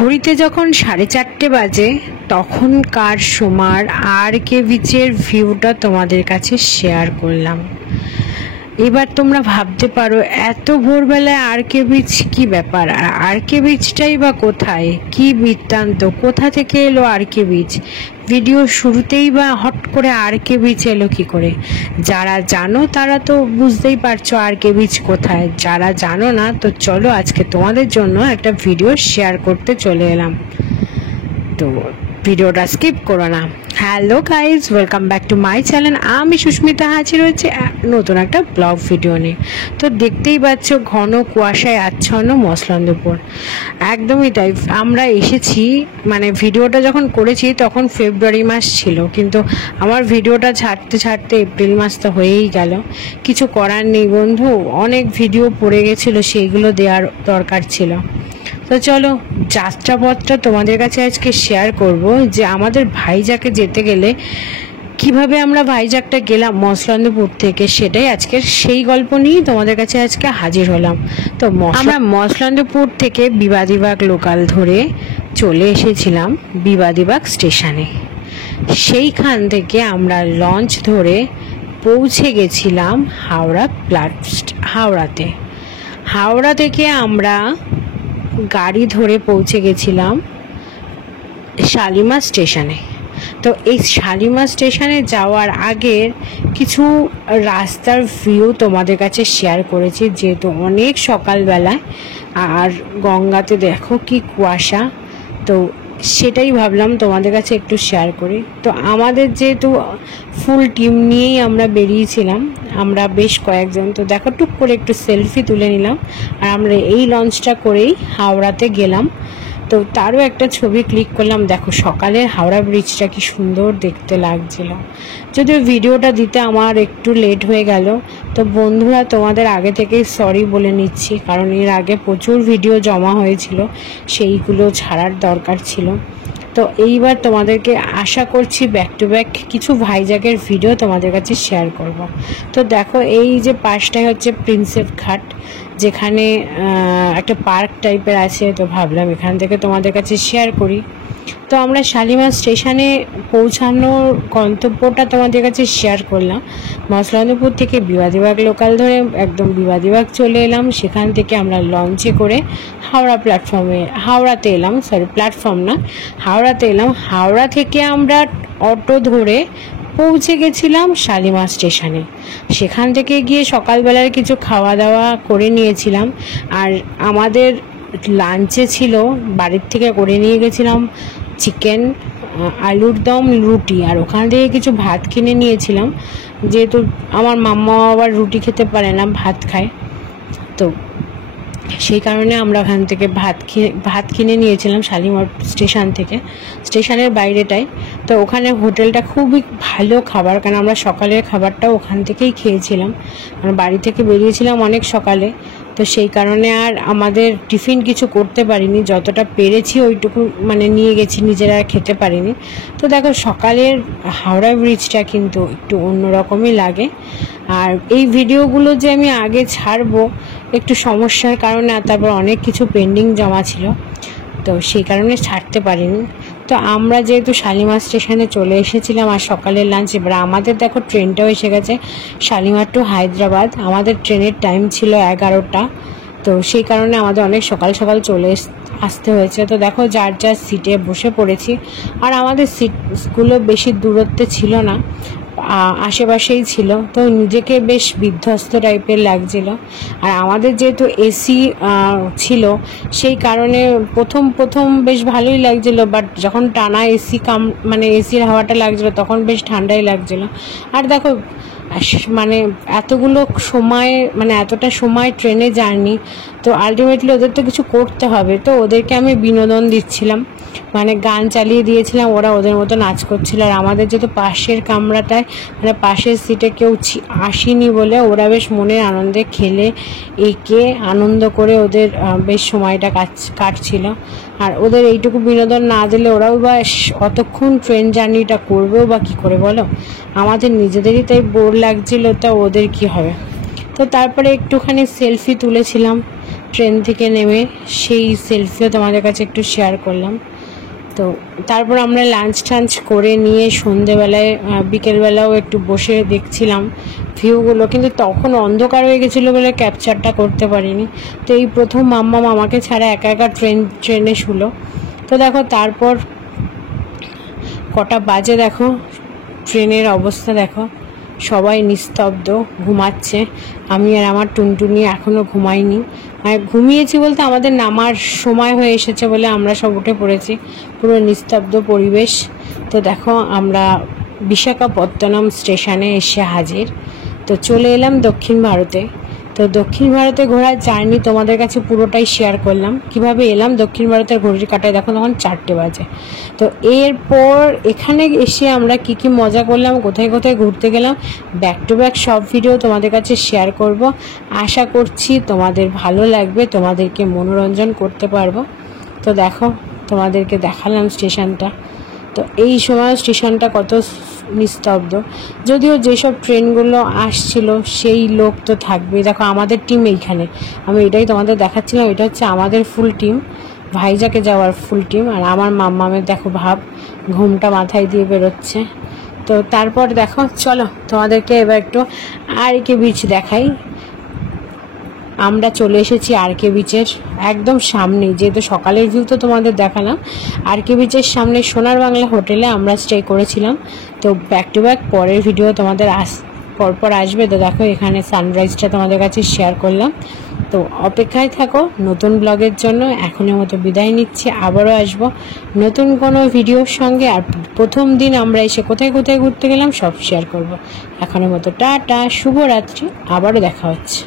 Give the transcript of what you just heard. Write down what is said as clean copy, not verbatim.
ঘড়িতে যখন 4:30 বাজে তখনকার সময় আর.কে বিচের ভিউটা তোমাদের কাছে শেয়ার করলাম। এবার তোমরা ভাবতে পারো এত ভোরবেলায় আর.কে বিচ কি ব্যাপার, আর আর.কে বিচটাই বা কোথায়, কি বৃত্তান্ত, কোথা থেকে এলো আর.কে বিচ, ভিডিও শুরুতেই বা হট করে আর.কে বিচ এলো কি করে। যারা জানো তারা তো বুঝতেই পারছো আর.কে বিচ কোথায়, যারা জানো না তো চলো আজকে তোমাদের জন্য একটা ভিডিও শেয়ার করতে চলে এলাম, তো ভিডিওটা স্কিপ করো না। Hello guys, welcome back to my channel. আমি সুস্মিতা হাজির হয়েছে নতুন একটা ব্লগ ভিডিও নিয়ে। তো দেখতেই পাচ্ছ ঘন কুয়াশায় আচ্ছন্ন মসলন্দপুর, একদমই তাই। আমরা এসেছি, মানে ভিডিওটা যখন করেছি তখন ফেব্রুয়ারি মাস ছিল, কিন্তু আমার ভিডিওটা ছাড়তে ছাড়তে এপ্রিল মাস তো হয়েই গেল। কিছু করার নেই বন্ধু, অনেক ভিডিও পড়ে গেছিলো, সেইগুলো দেওয়ার দরকার ছিল। তো চলো যাত্রাপথটা তোমাদের কাছে আজকে শেয়ার করব, যে আমাদের ভাইজাকে যেতে গেলে কিভাবে আমরা ভাইজাকটা গেলাম মসলন্দপুর থেকে, সেটাই আজকের সেই গল্প নিয়েই তোমাদের কাছে আজকে হাজির হলাম। তো আমরা মসলন্দপুর থেকে বিবাদীবাগ লোকাল ধরে চলে এসেছিলাম বিবাদীবাগ স্টেশনে। সেইখান থেকে আমরা লঞ্চ ধরে পৌঁছে গেছিলাম হাওড়াতে। হাওড়া থেকে আমরা গাড়ি ধরে পৌঁছে গেছিলাম শালিমার স্টেশনে। তো এই শালিমার স্টেশনে যাওয়ার আগের কিছু রাস্তার ভিউ তোমাদের কাছে শেয়ার করেছি, যেহেতু অনেক সকালবেলায় আর গঙ্গাতে দেখো কি কুয়াশা, তো সেটাই ভাবলাম তোমাদের কাছে একটু শেয়ার করি। তো আমাদের যেহেতু ফুল টিম নিয়েই আমরা বেরিয়েছিলাম, আমরা বেশ কয়েকজন, তো দেখো টুক করে একটু সেলফি তুলে নিলাম, আর আমরা এই লঞ্চটা করেই হাওড়াতে গেলাম। তো তারও একটা ছবি ক্লিক করলাম। দেখো সকালের হাওড়া ব্রিজটা কি সুন্দর দেখতে লাগছিল। যদিও ভিডিওটা দিতে আমার একটু লেট হয়ে গেল, তো বন্ধুরা তোমাদের আগে থেকেই সরি বলে নিচ্ছি, কারণ এর আগে প্রচুর ভিডিও জমা হয়েছিল, সেইগুলো ছাড়ার দরকার ছিল। তো এইবার তোমাদেরকে আশা করছি ব্যাক টু ব্যাক কিছু ভাইজাগের ভিডিও তোমাদের কাছে শেয়ার করব। তো দেখো এই যে পাশটাই হচ্ছে প্রিন্সেপ ঘাট, যেখানে একটা পার্ক টাইপের আছে, তো ভাবলাম এখান থেকে তোমাদের কাছে শেয়ার করি। তো আমরা শালিমার স্টেশনে পৌঁছানোর গন্তব্যটা তোমাদের কাছে শেয়ার করলাম। মসলন্দপুর থেকে বিবাদীবাগ লোকাল ধরে একদম বিবাদীবাগ চলে এলাম, সেখান থেকে আমরা লঞ্চে করে হাওড়াতে এলাম, হাওড়াতে এলাম। হাওড়া থেকে আমরা অটো ধরে পৌঁছে গেছিলাম শালিমার স্টেশনে। সেখান থেকে গিয়ে সকালবেলার কিছু খাওয়া দাওয়া করে নিয়েছিলাম, আর আমাদের লাঞ্চে ছিল, বাড়ির থেকে করে নিয়ে গেছিলাম চিকেন, আলুর দম, রুটি, আর ওখান থেকে কিছু ভাত কিনে নিয়েছিলাম, যেহেতু আমার মাম্মা আবার রুটি খেতে পারে না, ভাত খায়, তো সেই কারণে আমরা ওখান থেকে ভাত কিনে নিয়েছিলাম শালিমার স্টেশন থেকে, স্টেশনের বাইরেটাই। তো ওখানে হোটেলটা খুবই ভালো খাবার, কারণ আমরা সকালের খাবারটাও ওখান থেকেই খেয়েছিলাম, আমরা বাড়ি থেকে বেরিয়েছিলাম অনেক সকালে, তো সেই কারণে আর আমাদের টিফিন কিছু করতে পারিনি, যতটা পেরেছি ওইটুকু মানে নিয়ে গেছি, নিজেরা খেতে পারিনি। তো দেখো সকালের হাওড়া ব্রিজটা কিন্তু একটু অন্যরকমই লাগে। আর এই ভিডিওগুলো যে আমি আগে ছাড়বো একটু সমস্যার কারণে, আর তারপর অনেক কিছু পেন্ডিং জমা ছিল, তো সেই কারণে ছাড়তে পারিনি। তো আমরা যেহেতু শালিমার স্টেশনে চলে এসেছিলাম আর সকালের লাঞ্চ, এবার আমাদের দেখো ট্রেনটাও এসে গেছে শালিমার টু হায়দ্রাবাদ। আমাদের ট্রেনের টাইম ছিল 11টা, তো সেই কারণে আমাদের অনেক সকাল সকাল চলে আসতে হয়েছে। তো দেখো যার যার সিটে বসে পড়েছি, আর আমাদের সিটগুলো বেশি দূরত্বে ছিল না, আশেপাশেই ছিল, তো নিজেকে বেশ বিধ্বস্ত টাইপের লাগছিল। আর আমাদের যেহেতু এসি ছিল, সেই কারণে প্রথম বেশ ভালোই লাগছিল, বাট যখন টানা এসি মানে এসির হাওয়াটা লাগছিল তখন বেশ ঠান্ডাই লাগছিল। আর দেখো মানে এতগুলো সময়, মানে এতটা সময় ট্রেনে জার্নি, তো আলটিমেটলি ওদের তো কিছু করতে হবে, তো ওদেরকে আমি বিনোদন দিচ্ছিলাম, মানে গান চালিয়ে দিয়েছিলাম, ওরা ওদের মতো নাচ করছিল। আর আমাদের যেহেতু পাশের কামরাটায়, মানে পাশের সিটে কেউ আসেনি বলে ওরা বেশ মনের আনন্দে খেলে এঁকে আনন্দ করে ওদের বেশ সময়টা কাটছিল। আর ওদের এইটুকু বিনোদন না দিলে ওরাও বা অতক্ষণ ট্রেন জার্নিটা করবেও বা কী করে বলো, আমাদের নিজেদেরই তাই বোর লাগছিল, তা ওদের কি হবে। তো তারপরে একটুখানি সেলফি তুলেছিলাম, ট্রেন থেকে নেমে সেই সেলফিও তোমাদের কাছে একটু শেয়ার করলাম। তো তারপর আমরা লাঞ্চ টাঞ্চ করে নিয়ে সন্ধেবেলায় বিকেলবেলাও একটু বসে দেখছিলাম ভিউগুলো, কিন্তু তখন অন্ধকার হয়ে গেছিলো বলে ক্যাপচারটা করতে পারিনি। তো এই প্রথম মাম্মা আমাকে ছাড়া একা একা ট্রেনে শুলো। তো দেখো তারপর কটা বাজে দেখো, ট্রেনের অবস্থা দেখো, সবাই নিস্তব্ধ ঘুমাচ্ছে। আমি আর আমার টুনটুনি এখনও ঘুমাইনি, মানে ঘুমিয়েছি বলতে আমাদের নামার সময় হয়ে এসেছে বলে আমরা সব উঠে পড়েছি, পুরো নিস্তব্ধ পরিবেশ। তো দেখো আমরা বিশাখাপত্তনম স্টেশনে এসে হাজির। তো চলে এলাম দক্ষিণ ভারতে। তো দক্ষিণ ভারতে ঘোরার জার্নি তোমাদের কাছে পুরোটাই শেয়ার করলাম, কিভাবে এলাম দক্ষিণ ভারতের ঘড়ির কাঁটায় দেখো তখন 4টে বাজে। তো এরপর এখানে এসে আমরা কি কি মজা করলাম, কোথায় কোথায় ঘুরতে গেলাম, ব্যাক টু ব্যাক সব ভিডিও তোমাদের কাছে শেয়ার করব। আশা করছি তোমাদের ভালো লাগবে, তোমাদেরকে মনোরঞ্জন করতে পারবো। তো দেখো তোমাদেরকে দেখালাম স্টেশনটা। তো এই সময় স্টেশনটা কত নিস্তব্ধ, যদিও যেসব ট্রেনগুলো আসছিল সেই লোক তো থাকবে। দেখো আমাদের টিম এইখানে, আমি এটাই তোমাদের দেখাচ্ছিলাম, এটা হচ্ছে আমাদের ফুল টিম, ভাইজাকে যাওয়ার ফুল টিম। আর আমার মাম্মামের দেখো ভাব, ঘুমটা মাথায় দিয়ে বেরোচ্ছে। তো তারপর দেখো চলো তোমাদেরকে এবার একটু আরকে বিচ দেখাই। আমরা চলে এসেছি আরকে বিচের একদম সামনে, যেহেতু সকালের ভিউ তো তোমাদের দেখালাম। আরকে বিচের সামনে সোনার বাংলা হোটেলে আমরা স্টে করেছিলাম। তো ব্যাক টু ব্যাক পরের ভিডিও তোমাদের পরপর আসবে। তো দেখো এখানে সানরাইজটা তোমাদের কাছে শেয়ার করলাম। তো অপেক্ষায় থাকো নতুন ব্লগের জন্য। এখনের মতো বিদায় নিচ্ছি, আবারও আসবো নতুন কোনো ভিডিওর সঙ্গে। আর প্রথম দিন আমরা এসে কোথায় কোথায় ঘুরতে গেলাম সব শেয়ার করব। এখনের মতো টাটা, শুভরাত্রি, আবারও দেখা হচ্ছে।